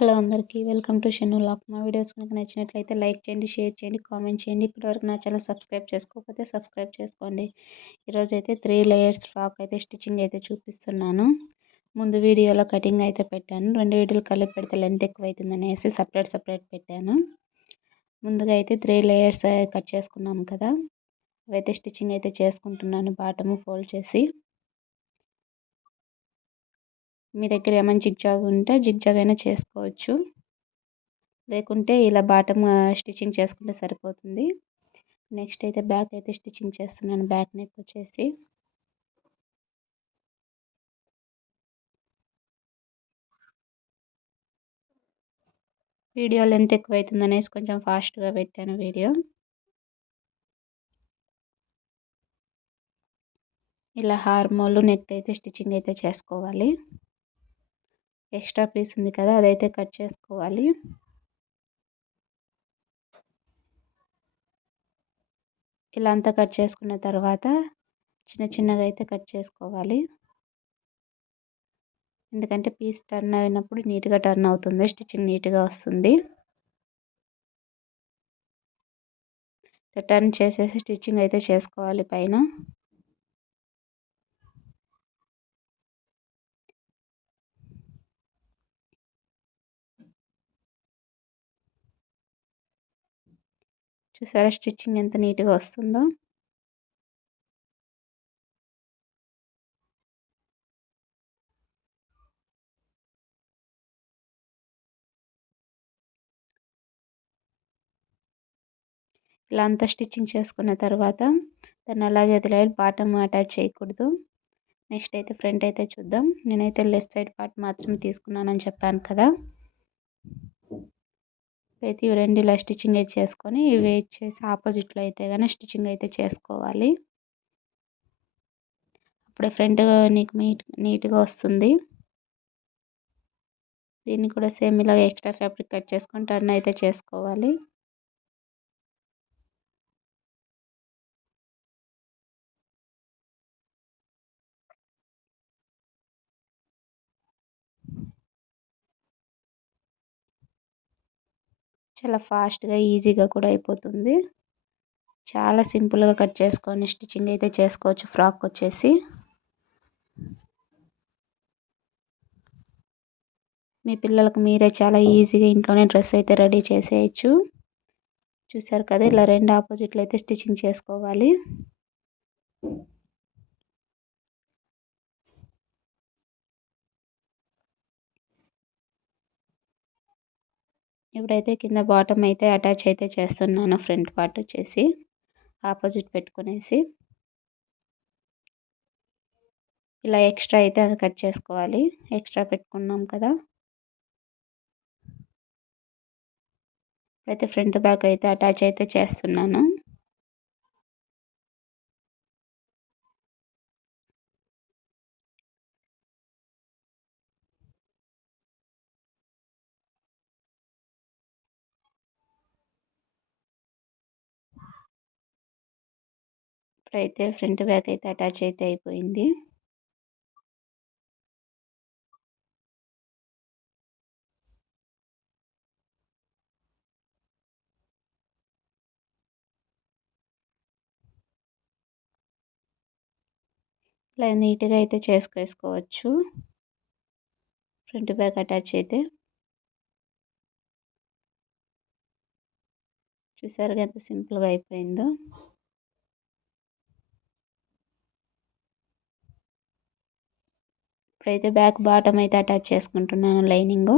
Hello అందరికీ welcome to Shannu vlogs. మా videos కనుక నచ్చినట్లయితే లైక్ చేయండి, షేర్ చేయండి, కామెంట్ చేయండి. ఇప్పటివరకు నా ఛానల్ సబ్స్క్రైబ్ చేసుకోకపోతే సబ్స్క్రైబ్ చేసుకోండి. ఈరోజు అయితే 3 లేయర్స్ ఫ్రాక్ అయితే స్టిచ్చింగ్ అయితే చూపిస్తున్నాను. ముందు వీడియోలో కటింగ్ అయితే పెట్టాను. 2 వీడియోలు కలిపి పెడితే లెంత్ ఎక్కువ అవుతుంది అనేసి సపరేట్ పెట్టాను. ముందుగా అయితే 3 లేయర్స్ కట్ చేసుకున్నాం కదా, అవైతే స్టిచ్చింగ్ అయితే చేసుకుంటున్నాను. బాటము ఫోల్డ్ చేసి, మీ దగ్గర ఏమైనా జిగ్జాగ్ ఉంటే జిగ్జాగ్ అయినా చేసుకోవచ్చు, లేకుంటే ఇలా బాటమ్ స్టిచ్చింగ్ చేసుకుంటే సరిపోతుంది. నెక్స్ట్ అయితే బ్యాక్ అయితే స్టిచ్చింగ్ చేస్తున్నాను. బ్యాక్ నెక్ వచ్చేసి వీడియో లెంత్ ఎక్కువ అవుతుంది అనేసి కొంచెం ఫాస్ట్గా పెట్టాను వీడియో. ఇలా హార్మోల్ నెక్ అయితే స్టిచ్చింగ్ అయితే చేసుకోవాలి. ఎక్స్ట్రా పీస్ ఉంది కదా, అదైతే కట్ చేసుకోవాలి. ఇలా అంతా కట్ చేసుకున్న తర్వాత చిన్నగా అయితే కట్ చేసుకోవాలి. ఎందుకంటే పీస్ టర్న్ అయినప్పుడు నీట్గా టర్న్ అవుతుంది, స్టిచ్చింగ్ నీట్గా వస్తుంది. టర్న్ చేసేసి స్టిచ్చింగ్ అయితే చేసుకోవాలి పైన. చూసారా స్టిచ్చింగ్ ఎంత నీట్గా వస్తుందో. ఇలా అంతా స్టిచ్చింగ్ చేసుకున్న తర్వాత దాన్ని అలాగే వదిలేయాలి, బాటమ్ అటాచ్ చేయకూడదు. నెక్స్ట్ అయితే ఫ్రంట్ అయితే చూద్దాం. నేనైతే లెఫ్ట్ సైడ్ పార్ట్ మాత్రమే తీసుకున్నానని చెప్పాను కదా, అయితే ఇవి రెండు ఇలా స్టిచ్చింగ్ అయితే చేసుకొని ఇవి చేసి ఆపోజిట్లో అయితే కానీ స్టిచ్చింగ్ అయితే చేసుకోవాలి. అప్పుడే ఫ్రంట్ నీకు నీట్గా వస్తుంది. దీన్ని కూడా సేమ్ ఇలా ఎక్స్ట్రా ఫ్యాబ్రిక్ కట్ చేసుకొని టర్న్ అయితే చేసుకోవాలి. చాలా ఫాస్ట్గా ఈజీగా కూడా అయిపోతుంది. చాలా సింపుల్గా కట్ చేసుకొని స్టిచ్చింగ్ అయితే చేసుకోవచ్చు ఫ్రాక్ వచ్చేసి. మీ పిల్లలకు మీరే చాలా ఈజీగా ఇంట్లోనే డ్రెస్ అయితే రెడీ చేసేయచ్చు. చూసారు కదా, ఇలా రెండు ఆపోజిట్లు అయితే స్టిచ్చింగ్ చేసుకోవాలి. ఇప్పుడైతే కింద బాటమ్ అయితే అటాచ్ అయితే చేస్తున్నాను. ఫ్రంట్ పార్ట్ వచ్చేసి ఆపోజిట్ పెట్టుకునేసి ఇలా ఎక్స్ట్రా అయితే అది కట్ చేసుకోవాలి. ఎక్స్ట్రా పెట్టుకున్నాం కదా, అయితే ఫ్రంట్ బ్యాక్ అయితే అటాచ్ అయితే చేస్తున్నాను. ఇప్పుడైతే ఫ్రంట్ బ్యాక్ అయితే అటాచ్ అయితే అయిపోయింది. ఇలా నీట్గా అయితే చేసుకోవచ్చు. ఫ్రంట్ బ్యాక్ అటాచ్ అయితే చూసారు ఎంత సింపుల్గా అయిపోయిందో. ఇప్పుడైతే బ్యాక్ బాటమ్ అయితే అటాచ్ చేసుకుంటున్నాను లైనింగ్.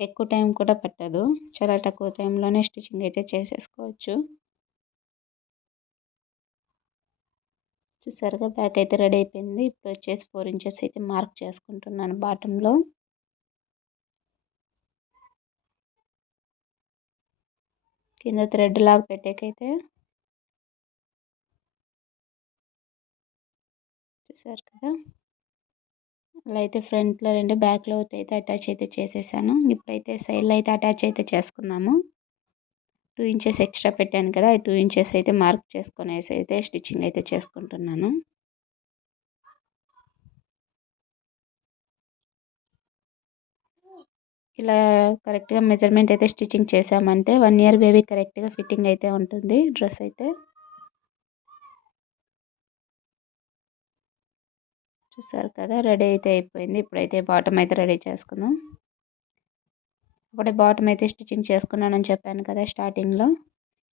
ఎక్కువ టైం కూడా పట్టదు, చాలా తక్కువ టైంలోనే స్టిచ్చింగ్ అయితే చేసేసుకోవచ్చు. చూసారుగా బ్యాక్ అయితే రెడీ అయిపోయింది. ఇప్పుడు వచ్చేసి 4 ఇంచెస్ అయితే మార్క్ చేసుకుంటున్నాను బాటంలో. కింద థ్రెడ్ లాగా పెట్టేకైతే చూసారు కదా, ఇలా అయితే ఫ్రంట్‌లో 2 బ్యాక్‌లో అయితే అటాచ్ అయితే చేసేసాను. ఇప్పుడైతే సైడ్‌లో అయితే అటాచ్ అయితే చేసుకుందాము. 2 ఇంచెస్ ఎక్స్ట్రా పెట్టాను కదా! ఆ 2 ఇంచెస్ అయితే మార్క్ చేసుకొనేసి అయితే స్టిచ్చింగ్ అయితే చేసుకుంటున్నాను. ఇలా కరెక్ట్‌గా మెజర్‌మెంట్ అయితే స్టిచ్చింగ్ చేశామంటే 1 ఇయర్ బేబీ కరెక్ట్‌గా ఫిట్టింగ్ అయితే ఉంటుంది డ్రెస్ అయితే. చూసారు కదా! రెడీ అయితే అయిపోయింది. ఇప్పుడైతే బాటమ్ అయితే రెడీ చేసుకుందాం. అప్పుడే బాటమ్ అయితే స్టిచ్చింగ్ చేసుకున్నానని చెప్పాను కదా స్టార్టింగ్‌లో.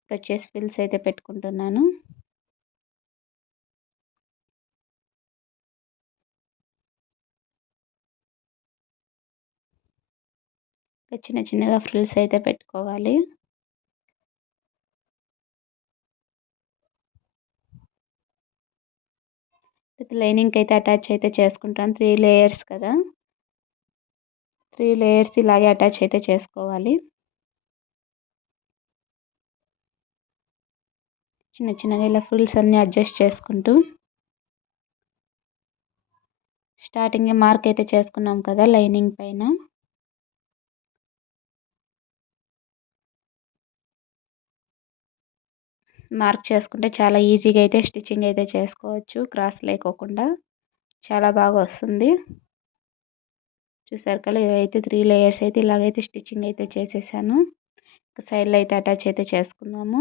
ఇప్పుడొచ్చేసి ఫ్రిల్స్ అయితే పెట్టుకుంటున్నాను. చిన్న చిన్నగా ఫ్రిల్స్ అయితే పెట్టుకోవాలి. విత్ లైనింగ్‌కి అయితే అటాచ్ అయితే చేసుకుంటాను. 3 లేయర్స్ కదా! 3 లేయర్స్ ఇలాగే అటాచ్ అయితే చేసుకోవాలి. చిన్న చిన్నగా ఇలా ఫ్రిల్స్ అన్నీ అడ్జస్ట్ చేసుకుంటూ స్టార్టింగే మార్క్ అయితే చేసుకున్నాం కదా లైనింగ్ పైన. మార్క్ చేసుకుంటే చాలా ఈజీగా అయితే స్టిచ్చింగ్ అయితే చేసుకోవచ్చు. క్రాస్ లేకోకుండా చాలా బాగా వస్తుంది. చూసారు కదా! ఇదైతే 3 లేయర్స్ అయితే ఇలాగైతే స్టిచ్చింగ్ అయితే చేసేసాను. సైడ్‌లో అయితే అటాచ్ అయితే చేసుకుందాము.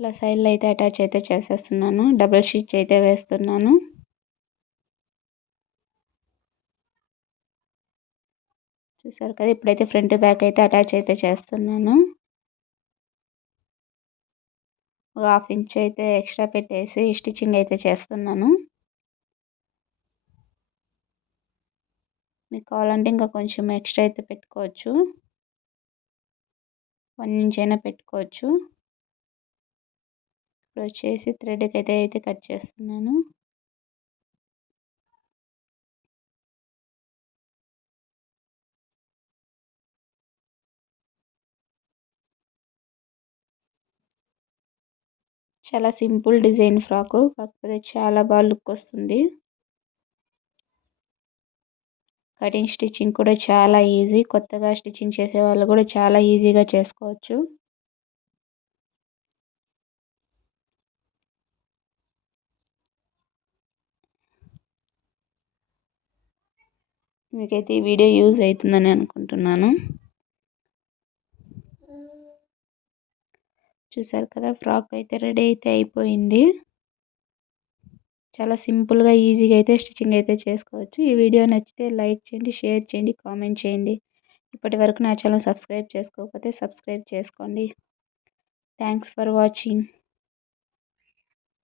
ఇలా సైడ్‌లో అయితే అటాచ్ అయితే చేసేస్తున్నాను. డబుల్ స్టిచ్ అయితే వేస్తున్నాను. చూసారు కదా! ఇప్పుడైతే ఫ్రంట్ బ్యాక్ అయితే అటాచ్ అయితే చేస్తున్నాను. ఒక హాఫ్ ఇంచ్ అయితే ఎక్స్ట్రా పెట్టేసి స్టిచ్చింగ్ అయితే చేస్తున్నాను. మీకు కావాలంటే ఇంకా కొంచెం ఎక్స్ట్రా అయితే పెట్టుకోవచ్చు. 1 ఇంచ్ అయినా పెట్టుకోవచ్చు. ఇప్పుడొచ్చేసి థ్రెడ్‌కి అయితే కట్ చేస్తున్నాను. చాలా సింపుల్ డిజైన్ ఫ్రాకు. కాకపోతే చాలా బాగా లుక్ వస్తుంది. కటింగ్ స్టిచ్చింగ్ కూడా చాలా ఈజీ. కొత్తగా స్టిచ్చింగ్ చేసేవాళ్ళు కూడా చాలా ఈజీగా చేసుకోవచ్చు. మీకైతే ఈ వీడియో యూజ్ అవుతుందని అనుకుంటున్నాను. చూసారు కదా! ఫ్రాక్ అయితే రెడీ అయితే అయిపోయింది. చాలా సింపుల్‌గా, ఈజీగా అయితే స్టిచ్చింగ్ అయితే చేసుకోవచ్చు. ఈ వీడియో నచ్చితే లైక్ చేయండి, షేర్ చేయండి, కామెంట్ చేయండి. ఇప్పటివరకు నా ఛానల్ సబ్స్క్రైబ్ చేసుకోకపోతే సబ్స్క్రైబ్ చేసుకోండి. Thanks for watching.